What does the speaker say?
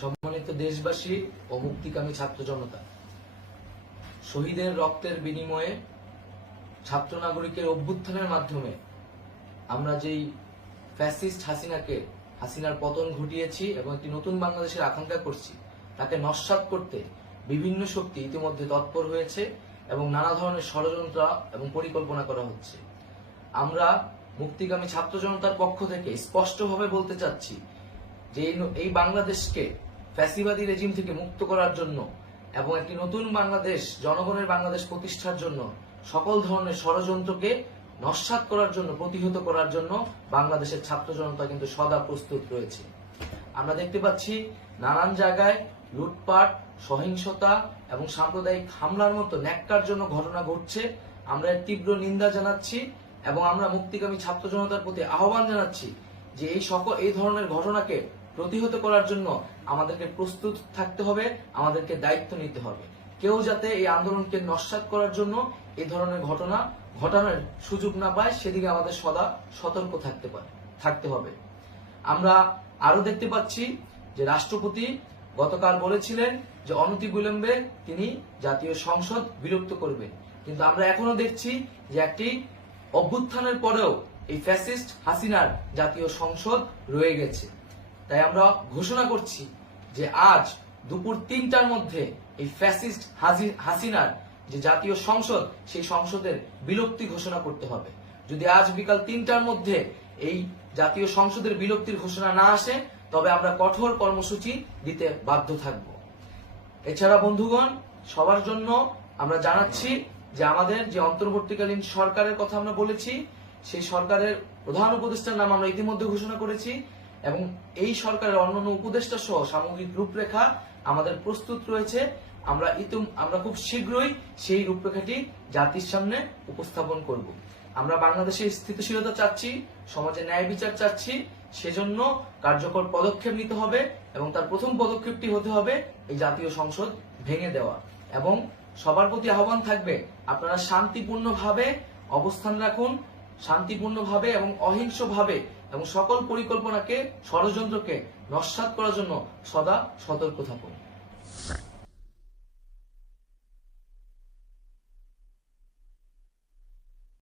সম্মানিত দেশবাসী ও মুক্তিকামী ছাত্র জনতা, শহীদের রক্তের বিনিময়ে ছাত্র নাগরিকের অভ্যুত্থানের মাধ্যমে আমরা যেই ফ্যাসিস্ট হাসিনার পতন ঘটিয়েছি এবং একটি নতুন বাংলাদেশের আকাঙ্ক্ষা করছি, তাকে নস্যাৎ করতে বিভিন্ন শক্তি ইতিমধ্যে তৎপর হয়েছে এবং নানা ধরনের ষড়যন্ত্র এবং পরিকল্পনা করা হচ্ছে। আমরা মুক্তিকামী ছাত্র জনতার পক্ষ থেকে স্পষ্টভাবে বলতে চাচ্ছি যে এই বাংলাদেশকে ফ্যাসিবাদী রেজিম থেকে মুক্ত করার জন্য এবং একটি নতুন বাংলাদেশ, জনগণের বাংলাদেশ প্রতিষ্ঠার জন্য সকল ধরনের ষড়যন্ত্রকে নস্যাৎ করার জন্য, প্রতিহত করার জন্য বাংলাদেশের ছাত্র জনতা কিন্তু সদা প্রস্তুত রয়েছে। আমরা দেখতে পাচ্ছি নানান জায়গায় লুটপাট, সহিংসতা এবং সাম্প্রদায়িক হামলার মতো ন্যাক্কারজনক ঘটনা ঘটছে। আমরা এর তীব্র নিন্দা জানাচ্ছি এবং আমরা মুক্তিকামী ছাত্র জনতার প্রতি আহ্বান জানাচ্ছি যে এই ধরনের ঘটনাকে প্রতিহত করার জন্য আমাদেরকে প্রস্তুত থাকতে হবে, আমাদেরকে দায়িত্ব নিতে হবে। কেউ যাতে এই আন্দোলনকে নস্যাৎ করার জন্য এই ধরনের ঘটনা ঘটানোর সুযোগ না পায়, সেদিকে আমাদের সদা সতর্ক থাকতে হবে। আমরা আরো দেখতে পাচ্ছি যে রাষ্ট্রপতি গতকাল বলেছিলেন যে অনতিবিলম্বে তিনি জাতীয় সংসদ বিলুপ্ত করবেন, কিন্তু আমরা এখনো দেখছি যে একটি অভ্যুত্থানের পরেও এই ফ্যাসিস্ট হাসিনার জাতীয় সংসদ রয়ে গেছে। তাই আমরা ঘোষণা করছি যে আজ দুপুর ৩টার মধ্যে এই ফ্যাসিস্ট হাসিনার যে জাতীয় সংসদ, সেই সংসদের বিলুপ্তি ঘোষণা করতে হবে। যদি আজ বিকাল ৩টার মধ্যে এই জাতীয় সংসদের বিলুপ্তির ঘোষণা না আসে, তবে আমরা কঠোর কর্মসূচি দিতে বাধ্য থাকব। এছাড়া বন্ধুগণ, সবার জন্য আমরা জানাচ্ছি যে আমাদের যে অন্তর্বর্তীকালীন সরকারের কথা আমরা বলেছি, সেই সরকারের প্রধান উপদেষ্টার নাম আমরা ইতিমধ্যে ঘোষণা করেছি এবং এই সরকারের অন্যান্য উপদেষ্টা সহ সামগ্রিক রূপরেখা আমাদের প্রস্তুত রয়েছে। আমরা খুব শীঘ্রই সেই রূপরেখাটি জাতির সামনে উপস্থাপন করব। আমরা বাংলাদেশে স্থিতিশীলতা চাচ্ছি, সমাজে ন্যায় বিচার চাচ্ছি, সেজন্য কার্যকর পদক্ষেপ নিতে হবে এবং তার প্রথম পদক্ষেপটি হতে হবে এই জাতীয় সংসদ ভেঙে দেওয়া। এবং সবার প্রতি আহ্বান থাকবে, আপনারা শান্তিপূর্ণভাবে অবস্থান রাখুন, শান্তিপূর্ণভাবে এবং অহিংসভাবে এবং সকল পরিকল্পনাকে, ষড়যন্ত্রকে নস্যাৎ করার জন্য সদা সতর্ক থাকুন।